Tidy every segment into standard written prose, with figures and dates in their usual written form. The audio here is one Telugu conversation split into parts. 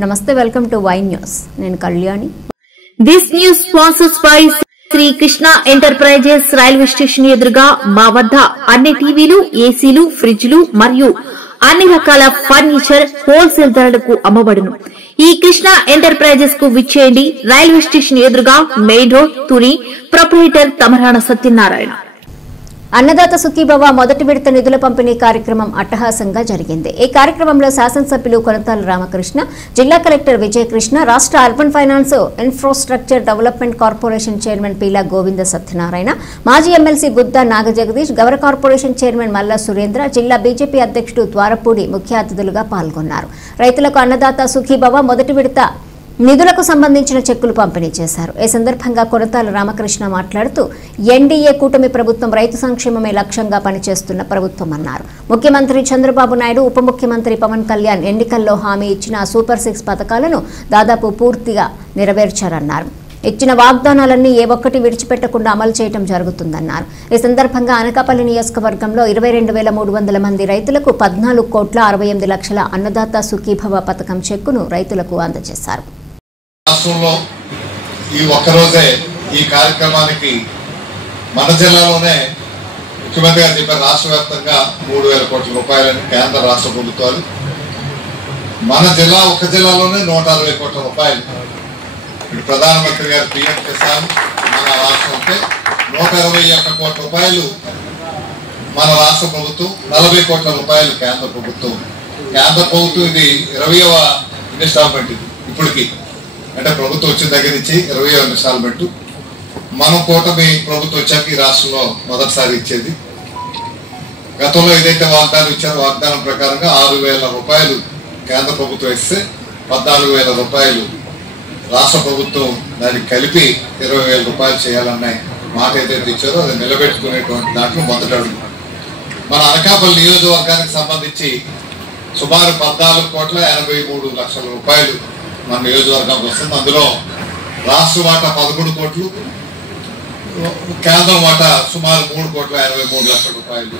Namaste, welcome to Y News. Nenu Kalyani. This news sponsors by Sri Krishna Enterprises railway station ఎదురుగా మా వద్ద అన్ని టీవీలు, ఏసీలు, ఫ్రిడ్జ్లు మరియు అన్ని రకాల ఫర్నిచర్ హోల్సేల్ ధరలకు అమ్మబడును. ఈ కృష్ణ ఎంటర్ప్రైజెస్ కు విచ్చేయండి. రైల్వే స్టేషన్ ఎదురుగా main road, Tuni. Proprietor Tamarana Satyanarayana. Annadata Sukhibhava మొదటి విడత నిధుల పంపిణీ కార్యక్రమం అట్టహాసంగా జరిగింది. ఈ కార్యక్రమంలో శాసనసభ్యులు కొనతాల రామకృష్ణ, జిల్లా కలెక్టర్ విజయకృష్ణ, రాష్ట్ర urban finance infrastructure development corporation chairman Peela Govinda Satyanarayana, మాజీ ఎమ్మెల్సీ గుద్దా నాగజగదీష్, గౌర కార్పొరేషన్ చైర్మన్ మల్లా సురేంద్ర, జిల్లా బీజేపీ అధ్యక్షుడు ద్వారపూడి ముఖ్య అతిథులుగా పాల్గొన్నారు. రైతులకు అన్నదాత సుఖీభవ మొదటి విడత నిధులకు సంబంధించిన చెక్కులు పంపిణీ చేశారు. ఈ సందర్భంగా కొనతాల రామకృష్ణ మాట్లాడుతూ ఎన్డీఏ కూటమి ప్రభుత్వం రైతు సంక్షేమమే లక్ష్యంగా పనిచేస్తున్న ప్రభుత్వం అన్నారు. ముఖ్యమంత్రి చంద్రబాబు నాయుడు, ఉప ముఖ్యమంత్రి పవన్ కళ్యాణ్ ఎన్నికల్లో హామీ ఇచ్చిన సూపర్ 6 పథకాలను దాదాపు పూర్తిగా నెరవేర్చారన్నారు. ఇచ్చిన వాగ్దానాలన్నీ ఏ ఒక్కటి విడిచిపెట్టకుండా అమలు చేయడం జరుగుతుందన్నారు. ఈ సందర్భంగా అనకాపల్లి నియోజకవర్గంలో 22,300 మంది రైతులకు 14,68,00,000 అన్నదాత సుఖీభవ పథకం చెక్కును రైతులకు అందజేశారు. రాష్ట్రంలో ఈ ఒక్కరోజే ఈ కార్యక్రమానికి మన జిల్లాలోనే ముఖ్యమంత్రి గారు చెప్పారు, రాష్ట్ర వ్యాప్తంగా 3,000 కోట్ల రూపాయలని కేంద్ర రాష్ట్ర ప్రభుత్వాలు, మన జిల్లా ఒక జిల్లాలోనే 160 కోట్ల రూపాయలు. ఇప్పుడు ప్రధానమంత్రి గారు పీఎం కిసాన్ మన రాష్ట్రంతో 121 కోట్ల రూపాయలు మన రాష్ట్ర ప్రభుత్వం, 40 కోట్ల రూపాయలు కేంద్ర ప్రభుత్వం. కేంద్ర ప్రభుత్వం ఇది 20వ ఇన్స్టాల్మెంట్. ఇది ఇప్పటికి అంటే ప్రభుత్వం వచ్చిన దగ్గర నుంచి 20వ ఇన్స్టాల్మెంట్. మనం కూటమి ప్రభుత్వం వచ్చాక ఈ రాష్ట్రంలో మొదటిసారి ఇచ్చేది. గతంలో ఏదైతే వాగ్దానం ఇచ్చారో వాగ్దానం ప్రకారంగా 6,000 రూపాయలు కేంద్ర ప్రభుత్వం ఇస్తే 14,000 రూపాయలు రాష్ట్ర ప్రభుత్వం దానికి కలిపి 20,000 రూపాయలు చేయాలన్న మాట ఏదైతే ఇచ్చారో అది నిలబెట్టుకునేటువంటి దాంట్లో మొదటి అడుగు. మన అనకాపల్లి నియోజకవర్గానికి సంబంధించి సుమారు 14,83,00,000 రూపాయలు మన నియోజకవర్గానికి వస్తుంది. అందులో రాష్ట్ర వాటా 11 కోట్లు, కేంద్రం వాటా సుమారు 3,83,00,000 రూపాయలు.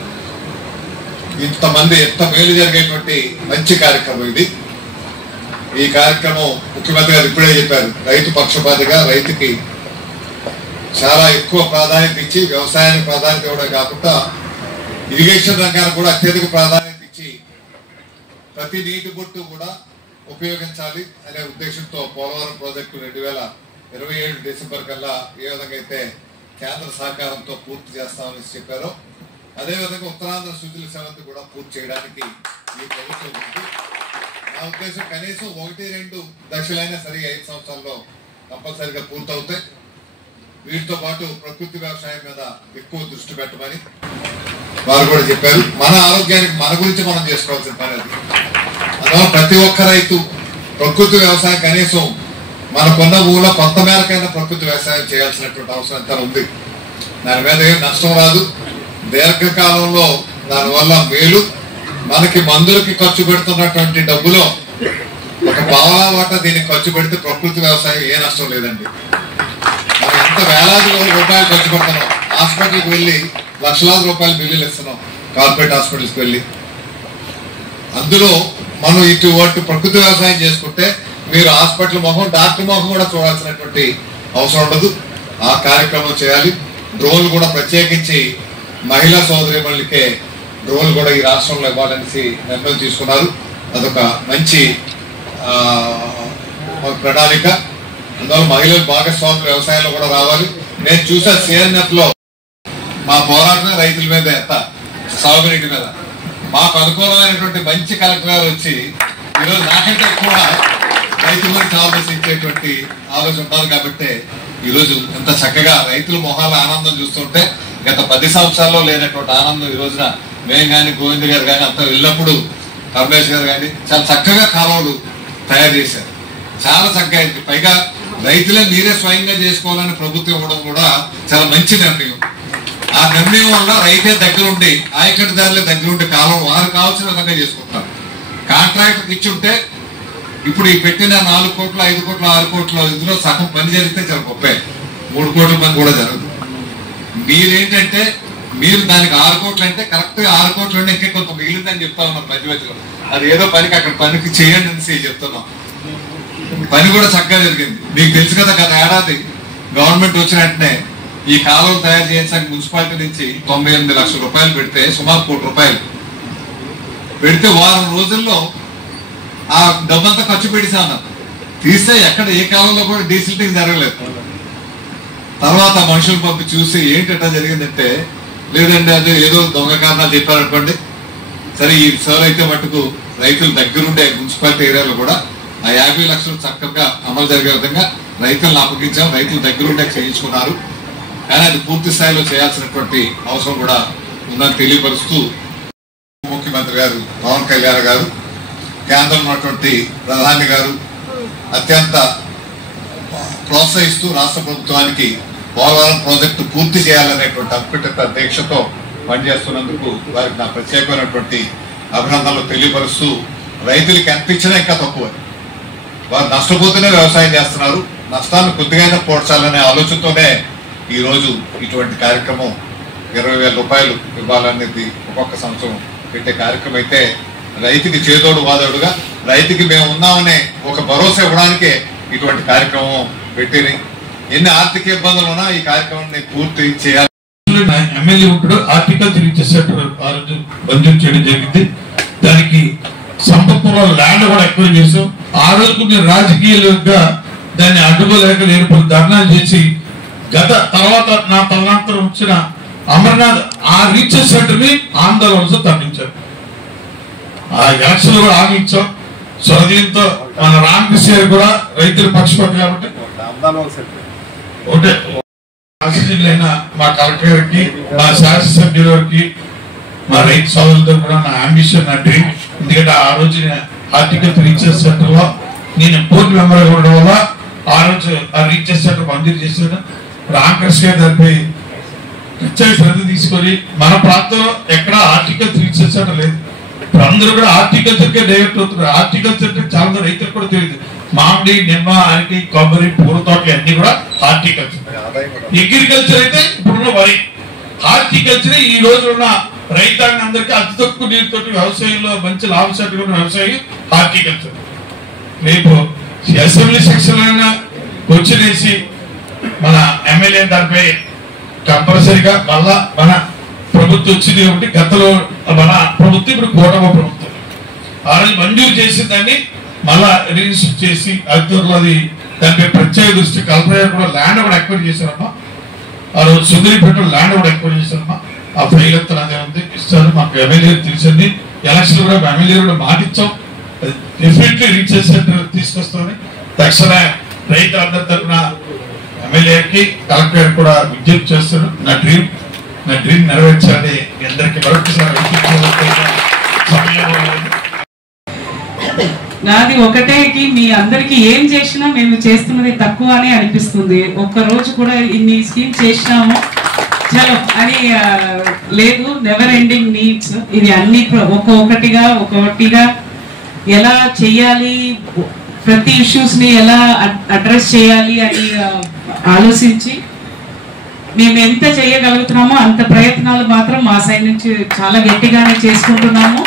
ఇంతమంది ఎంత మేలు జరిగేటువంటి మంచి కార్యక్రమం ఇది. ఈ కార్యక్రమం ముఖ్యమంత్రి గారు ఇప్పుడే చెప్పారు, రైతు పక్షపాతిగా రైతుకి చాలా ఎక్కువ ప్రాధాన్యత ఇచ్చి వ్యవసాయానికి ప్రాధాన్యత ఇవ్వడం కాకుండా ఇరిగేషన్ రంగానికి కూడా అత్యధిక ప్రాధాన్యత ఇచ్చి ప్రతి నీటి బొట్టు కూడా ఉపయోగించాలి అనే ఉద్దేశంతో పోలవరం ప్రాజెక్టు 2027 డిసెంబర్ కల్లా ఏ విధంగా అయితే కేంద్ర సహకారంతో పూర్తి చేస్తామని చెప్పారో అదేవిధంగా ఉత్తరాంధ్ర శుద్ధుల సేవను కూడా పూర్తి చేయడానికి ఈ ప్రభుత్వం ఉంది. నా ఉద్దేశం కనీసం 1-2 దశలైనా సరే 5 సంవత్సరాల్లో కంపల్సరిగా పూర్తవుతాయి. వీటితో పాటు ప్రకృతి వ్యవసాయం మీద ఎక్కువ దృష్టి పెట్టమని వారు కూడా చెప్పారు. మన ఆరోగ్యానికి మన గురించి మనం చేసుకోవాల్సిన పని అది. అందువల్ల ప్రతి ఒక్క రైతు ప్రకృతి వ్యవసాయం కనీసం మనకున్న ఊళ్ళో కొంత మేరకైనా ప్రకృతి వ్యవసాయం చేయాల్సినటువంటి అవసరం ఎంత ఉంది. దాని మీద ఏం నష్టం రాదు. దీర్ఘకాలంలో దానివల్ల మేలు. మనకి మందులకి ఖర్చు పెడుతున్నటువంటి డబ్బులో ఒక పావలా వాటా దీనికి ఖర్చు పెడితే ప్రకృతి వ్యవసాయం ఏ నష్టం లేదండి. మనం ఎంత వేలాది రూపాయలు ఖర్చు పెడుతున్నాం. హాస్పిటల్కి వెళ్ళి లక్షలాది రూపాయలు బిల్లులు ఇస్తున్నాం, కార్పొరేట్ హాస్పిటల్స్కి వెళ్ళి. అందులో మనం ఇటువంటి ప్రకృతి వ్యవసాయం చేసుకుంటే మీరు హాస్పిటల్ మొహం, డాక్టర్ మొహం కూడా చూడాల్సినటువంటి అవసరం ఉండదు. ఆ కార్యక్రమం చేయాలి. డ్రోన్లు కూడా ప్రత్యేకించి మహిళా సోదరిమణులకే డ్రోన్లు కూడా ఈ రాష్ట్రంలో ఇవ్వాలనేసి నిర్ణయం తీసుకున్నారు. అదొక మంచి ప్రణాళిక. అందువల్ల మహిళలు భాగస్వాములు వ్యవసాయంలో కూడా రావాలి. నేను చూసా సిఎన్ఎఫ్ లో మా పోరాటమే రైతుల మీద, సాగునీటి మీద. మాకు అనుకూలమైనటువంటి మంచి కలెక్టర్ గారు వచ్చి ఈరోజు నాకంటే ఎక్కువ రైతుల గురించి ఆలోచించేటువంటి ఆలోచన ఉంటుంది. కాబట్టి ఈరోజు ఎంత చక్కగా రైతుల మొహాల ఆనందం చూస్తుంటే గత 10 సంవత్సరాల్లో లేనటువంటి ఆనందం ఈ రోజున మేము కానీ, గోవింద్ గారు కానీ అంతా వెళ్ళినప్పుడు, రమేష్ గారు కానీ చాలా చక్కగా కాలువలు తయారు చేశారు. చాలా చక్కగా. పైగా రైతులే మీరే స్వయంగా చేసుకోవాలని ప్రభుత్వం ఇవ్వడం కూడా చాలా మంచి నిర్ణయం. ఆ నిర్ణయం వల్ల రైతే దగ్గరుండి, ఆయకట్టుదారులే దగ్గరుండి కాలం వారు కావాల్సిన విధంగా చేసుకుంటారు. కాంట్రాక్టర్ ఇచ్చి ఉంటే ఇప్పుడు ఈ పెట్టిన 4 కోట్లు, 5 కోట్లు, 6 కోట్లు ఇందులో సగం పని జరిగితే చాలా గొప్ప. 3 కోట్ల పని కూడా జరగదు. మీరేంటంటే మీరు దానికి 6 కోట్లు అంటే కరెక్ట్ గా 6 కోట్లు అంటే ఇంకే కొంత మిగిలిందని చెప్తా ఉన్నారు మధ్య మధ్యలో. అది ఏదో పనికి అక్కడ పనికి చేయండి అనేసి చెప్తున్నాం. పని కూడా చక్కగా జరిగింది. మీకు తెలుసు కదా, గత ఏడాది గవర్నమెంట్ వచ్చిన వెంటనే ఈ కాలువలు తయారు చేయించడానికి మున్సిపాలిటీ నుంచి 98 లక్షల రూపాయలు పెడితే, సుమారు 1 కోటి రూపాయలు పెడితే వారం రోజుల్లో ఆ డబ్బంతా ఖర్చు పెట్టేసాను. తీస్తే ఎక్కడ ఏ కాలంలో కూడా డీసిల్టింగ్ జరగలేదు. తర్వాత మనుషులు పంపి చూసి ఏంటంటే జరిగిందంటే, లేదండి అది ఏదో దొంగ కారణాలు చెప్పారనుకోండి. సరే ఈ సేవలు అయితే మటుకు రైతులు దగ్గరుండే మున్సిపాలిటీ ఏరియాలో కూడా ఆ 50 లక్షలు చక్కగా అమలు జరిగే విధంగా రైతులను అప్పగించాం. రైతులు దగ్గరుండే చేయించుకున్నారు. కానీ అది పూర్తి స్థాయిలో చేయాల్సినటువంటి అవసరం కూడా ఉందని తెలియపరుస్తూ ముఖ్యమంత్రి గారు పవన్ కళ్యాణ్ గారు, కేంద్రంలో ఉన్నటువంటి ప్రధాని గారు అత్యంత ప్రోత్సహిస్తూ రాష్ట్ర ప్రభుత్వానికి పోలవరం ప్రాజెక్టు పూర్తి చేయాలనేటువంటి అత్యున్నత దీక్షతో పనిచేస్తున్నందుకు వారికి నా ప్రత్యేకమైనటువంటి అభినందనలు తెలియపరుస్తూ, రైతులకి అనిపించినా ఇంకా తక్కువ, వారు నష్టపోతూనే వ్యవసాయం చేస్తున్నారు, నష్టాన్ని కొద్దిగా పోడ్చాలనే ఆలోచనతోనే ఈరోజు ఇటువంటి కార్యక్రమం 20,000 రూపాయలు ఇవ్వాలనేది ఒక్కొక్క సంవత్సరం పెట్టే కార్యక్రమం అయితే, రైతుకి చేదోడు వాదోడుగా రైతుకి మేము ఉన్నామనే ఒక భరోసా ఇవ్వడానికే ఇటువంటి కార్యక్రమం పెట్టింది. ఎన్ని ఆర్థిక ఇబ్బందులు ఉన్నా ఈ కార్యక్రమాన్ని పూర్తి చేయాలి. ఎమ్మెల్యే ఉంటాడు, హార్టికల్చర్ ఇచ్చేసేటప్పుడు ఆ రోజు మంజూరు చేయడం జరిగింది. దానికి సంపత్తులో ల్యాండ్ కూడా ఎక్కువ చేసాం. ఆ రోజు కొన్ని రాజకీయాలుగా దాన్ని అడ్డుకోలేక నేను ధర్నాలు చేసి తర్వాత నా తదనంతరం వచ్చిన అమర్నాథ్ ఆ రీచెస్ సెంటర్ ని ఆందోళనతో తరలించారు. ఆ ఎలక్షన్ కూడా ఆగించాం. సో దీంతో మన రామకృష్ణ గారు కూడా రైతుల పక్షపాతం కాబట్టి ఒకటే శాసనసభ్యులైన మా కలెక్టర్ గారికి, మా శాసనసభ్యుల వారికి, మా రైతు సోదరులతో కూడా నా అంబిషన్, నా డ్రీమ్. ఎందుకంటే ఆ రోజు హార్టికల్చర్ రీచెస్ సెంటర్ లో నేను బోర్డు మెంబర్ ఉండడం వల్ల ఆ రోజు ఆ రీచెస్ సెంటర్ మంజూరు చేశాను. రామకృష్ణ గారి దానిపై ప్రత్యేక శ్రద్ధ తీసుకొని మన ప్రాంతంలో ఎక్కడ హార్టికల్చర్ రీచెస్ సెంటర్ లేదు. ఇప్పుడు అందరూ కూడా హార్టికల్చర్ కే డైరెక్ట్ అవుతున్నారు. హార్టికల్చర్ చాలా మంది రైతులకు కూడా తెలియదు. మామిడి, నిమ్మ, అరటి, కొబ్బరి, పూల తోటలు అన్ని కూడా హార్టికల్చర్. అగ్రికల్చర్ అయితే ఇప్పుడున్న వరి. హార్టికల్చర్ ఈ రోజు ఉన్న రైతాంగం అందరికీ అతి తక్కువ నీరుతో వ్యవసాయంలో మంచి లాభసాటిగా ఉన్న వ్యవసాయం హార్టికల్చర్. రేపు అసెంబ్లీ సెక్షన్ వచ్చినేసి మన ఎమ్మెల్యే దానిపై కంపల్సరిగా మళ్ళా మన ప్రభుత్వం వచ్చింది కాబట్టి, గతంలో మన ప్రభుత్వం ఇప్పుడు కూటమి ప్రభుత్వం ఆ రోజు మంజూరు చేసిన దాన్ని మళ్ళా రిజిస్టర్ చేసి అధికారులు అది దానిపై ప్రత్యేక దృష్టి కల్పన కూడా ల్యాండ్ కూడా ఎక్వైర్ చేశారమ్మా. ఆ రోజు సుందరిపేట ల్యాండ్ కూడా ఎక్వైర్ చేశారమ్మా. ఆ ఫైల్ అంతా అదే ఉంది, ఇస్తారు. మాకు ఎమ్మెల్యే తెలిసింది. ఎలక్షన్ కూడా ఎమ్మెల్యే కూడా మాటిచ్చాం. డెఫినెట్లీ రీచెస్ సెంటర్ తీసుకొస్తామని తక్షణ రైతు అందరి తరఫున ఎమ్మెల్యేకి, కలెక్టర్ కూడా విజ్ఞప్తి చేస్తాను. నా డ్రీమ్ నెరవేర్చాలని మీ అందరికీ మరొకసారి నాది ఒకటేకి మీ అందరికి ఏం చేసినా మేము చేస్తున్నది తక్కువ అని అనిపిస్తుంది. ఒక్క రోజు కూడా ఇన్ని స్కీమ్ చేసినాము చలో అని లేదు. Never ending needs. ఇది అన్ని ఒక్కొక్కటిగా ఎలా చెయ్యాలి, ప్రతి ఇష్యూస్ ని ఎలా అడ్రస్ చేయాలి అని ఆలోచించి మేము ఎంత చేయగలుగుతున్నామో అంత ప్రయత్నాలు మాత్రం మా సైడ్ నుంచి చాలా గట్టిగానే చేసుకుంటున్నాము,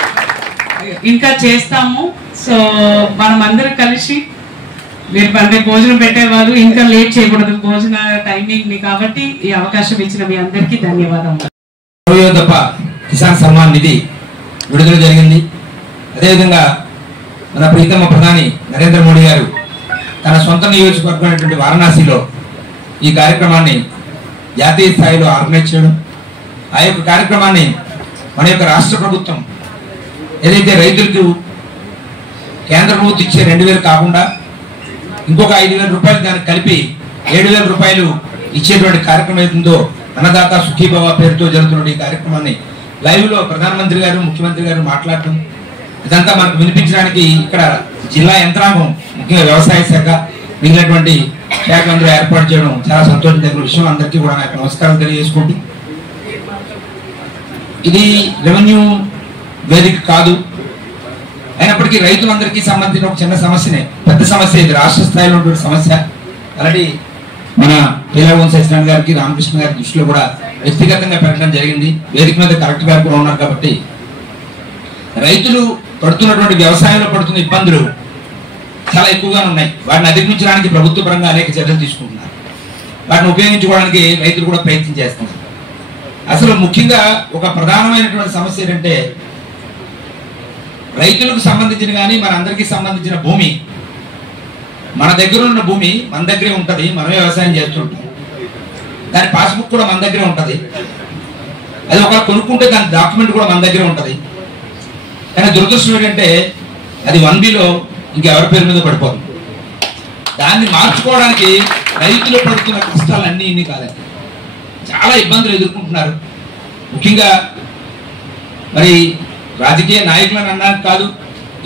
ఇంకా చేస్తాము. సో మనం అందరం కలిసి, మీరు అంటే భోజనం పెట్టేవారు ఇంకా లేట్ చేయకూడదు భోజన టైమింగ్ ని, కాబట్టి ఈ అవకాశం ఇచ్చిన మీ అందరికీ ధన్యవాదాలు. కిసాన్ సమ్మాన్ నిధి విడుదల జరిగింది. అదేవిధంగా మన ప్రీతమ ప్రధాని నరేంద్ర మోడీ గారు తన సొంత నియోజకవర్గమైనటువంటి వారణాసిలో ఈ కార్యక్రమాన్ని జాతీయ స్థాయిలో ఆర్గనైజ్ చేయడం, ఆ యొక్క కార్యక్రమాన్ని మన యొక్క రాష్ట్ర ప్రభుత్వం ఏదైతే రైతులకు కేంద్ర ప్రభుత్వం ఇచ్చే 2,000 కాకుండా ఇంకొక 5,000 రూపాయలు దానికి కలిపి 7,000 రూపాయలు ఇచ్చేటువంటి కార్యక్రమం అవుతుందో, అన్నదాత సుఖీభవ పేరుతో జరుగుతున్న ఈ కార్యక్రమాన్ని లైవ్ లో ప్రధానమంత్రి గారు, ముఖ్యమంత్రి గారు మాట్లాడటం, ఇదంతా మనకు వినిపించడానికి ఇక్కడ జిల్లా యంత్రాంగం, ముఖ్యంగా వ్యవసాయ శాఖ, మిగిలినటువంటి శాఖలందరూ ఏర్పాటు చేయడం చాలా సంతోషించిన విషయం. అందరికీ కూడా నాకు నమస్కారం తెలియజేసుకుంటూ, ఇది రెవెన్యూ వేదిక కాదు, అయినప్పటికీ రైతులందరికీ సంబంధించిన ఒక చిన్న సమస్యనే, పెద్ద సమస్య ఇది, రాష్ట్ర స్థాయిలో ఉన్నటువంటి సమస్య. అలాంటి మన పేలవన్ సత్యనారాయణ గారికి, రామకృష్ణ గారి దృష్టిలో కూడా వ్యక్తిగతంగా పెట్టడం జరిగింది. వేదిక మీద కలెక్టర్ గారు కూడా ఉన్నారు కాబట్టి రైతులు పడుతున్నటువంటి వ్యవసాయంలో పడుతున్న ఇబ్బందులు చాలా ఎక్కువగా ఉన్నాయి. వాటిని అధిగమించడానికి ప్రభుత్వ పరంగా అనేక చర్యలు తీసుకుంటున్నారు. వాటిని ఉపయోగించుకోవడానికి రైతులు కూడా ప్రయత్నం చేస్తున్నారు. అసలు ముఖ్యంగా ఒక ప్రధానమైనటువంటి సమస్య ఏంటంటే రైతులకు సంబంధించిన కానీ మన అందరికీ సంబంధించిన భూమి, మన దగ్గర ఉన్న భూమి మన దగ్గరే ఉంటుంది, మనమే వ్యవసాయం చేస్తుంటాం. దాని పాస్బుక్ కూడా మన దగ్గరే ఉంటుంది. అది ఒకవేళ కొనుక్కుంటే దాని డాక్యుమెంట్ కూడా మన దగ్గరే ఉంటుంది. కానీ దురదృష్టం ఏంటంటే అది 1Bలో ఇంకెవరి పేరు మీద పడిపోతుంది. దాన్ని మార్చుకోవడానికి రైతులు పడుతున్న కష్టాలు అన్నీ ఇన్ని కాదండి, చాలా ఇబ్బందులు ఎదుర్కొంటున్నారు. ముఖ్యంగా మరి రాజకీయ నాయకులను అనడానికి కాదు,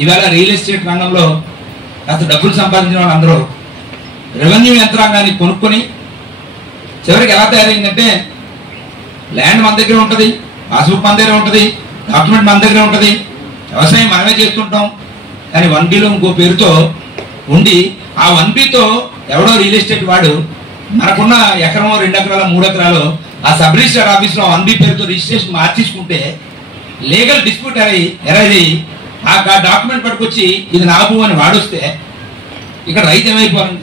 ఇవాళ రియల్ ఎస్టేట్ రంగంలో కాస్త డబ్బులు సంపాదించిన వాళ్ళందరూ రెవెన్యూ యంత్రాంగాన్ని కొనుక్కొని చివరికి ఎలా తయారైందంటే ల్యాండ్ మన దగ్గర ఉంటుంది, పాస్బుక్ మన దగ్గర ఉంటుంది, డాక్యుమెంట్ మన దగ్గర ఉంటుంది, వ్యవసాయం మనమే చేస్తుంటాం. కానీ 1Bలో ఇంకో పేరుతో ఉండి ఆ 1Bతో ఎవడో రియల్ ఎస్టేట్ వాడు మనకున్న ఎకరమో 2 ఎకరాలు 3 ఎకరాలు ఆ సబ్ రిజిస్టర్ ఆఫీస్లో 1B పేరుతో రిజిస్ట్రేషన్ మార్చేసుకుంటే లీగల్ డిస్ప్యూట్ ఎరైజ్ అయ్యి ఆ డాక్యుమెంట్ పట్టుకొచ్చి ఇది నా భూమి అని వాడొస్తే ఇక్కడ రైతు ఏమైపోయింది.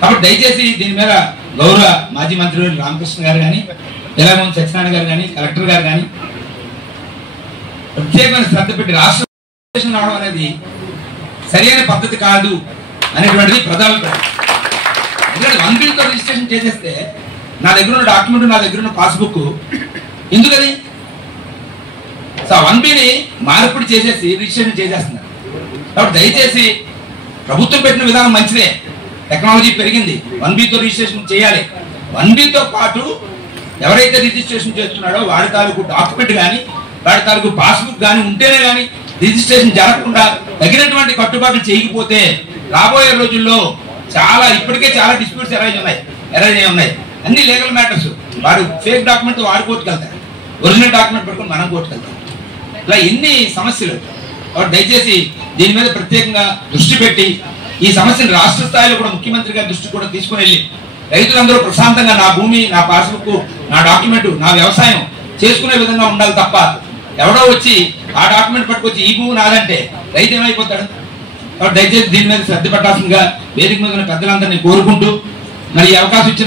కాబట్టి దయచేసి దీని మీద గౌరవ మాజీ మంత్రి రామకృష్ణ గారు కానీ, తెలంగాణ సత్యనారాయణ గారు కానీ, కలెక్టర్ గారు కానీ ప్రత్యేకమైన శ్రద్ధ పెట్టి రాష్ట్ర రావడం అనేది సరైన పద్ధతి కాదు అనేటువంటిది ప్రధాన. ఎందుకంటే 1Bతో రిజిస్ట్రేషన్ చేసేస్తే నా దగ్గర ఉన్న డాక్యుమెంట్, నా దగ్గర ఉన్న పాస్బుక్ ఎందుకని 1Bని మార్పిడి చేసేసి రిజిస్ట్రేషన్ చేసేస్తున్నారు. కాబట్టి దయచేసి ప్రభుత్వం పెట్టిన విధానం మంచిదే, టెక్నాలజీ పెరిగింది, 1Bతో రిజిస్ట్రేషన్ చేయాలి. 1Bతో పాటు ఎవరైతే రిజిస్ట్రేషన్ చేస్తున్నాడో వాడి తాలూకు డాక్యుమెంట్ కానీ వాడి తాలూకు పాస్బుక్ కానీ ఉంటేనే కానీ రిజిస్ట్రేషన్ జరగకుండా తగినటువంటి కట్టుబాట్లు చేయకపోతే రాబోయే రోజుల్లో ఇప్పటికే చాలా డిస్ప్యూట్స్ ఎరైజ్ అయి ఉన్నాయి. అన్ని లీగల్ మ్యాటర్స్. వాడు ఫేక్ డాక్యుమెంట్ వాడు కోర్టుకు వెళ్తారు, ఒరిజినల్ డాక్యుమెంట్ పట్టుకుని మనం కోర్టుకు వెళ్తాం. ఇలా ఎన్ని సమస్యలు. కాబట్టి దయచేసి దీని మీద ప్రత్యేకంగా దృష్టి పెట్టి ఈ సమస్యను రాష్ట్ర స్థాయిలో కూడా ముఖ్యమంత్రి గారి దృష్టి కూడా తీసుకుని వెళ్ళి రైతులందరూ ప్రశాంతంగా నా భూమి, నా పాస్బుక్, నా డాక్యుమెంట్, నా వ్యవసాయం చేసుకునే విధంగా ఉండాలి తప్ప ఎవడో వచ్చి ఆ డాక్యుమెంట్ పట్టుకొచ్చి ఈ భూమి నాదంటే రైతు ఏమైపోతాడు. కాబట్టి దయచేసి దీని మీద శ్రద్ధ పట్టాల్సిందిగా వేదిక మీద ఉన్న పెద్దలందరినీ కోరుకుంటూ మరి ఈ అవకాశం ఇచ్చిన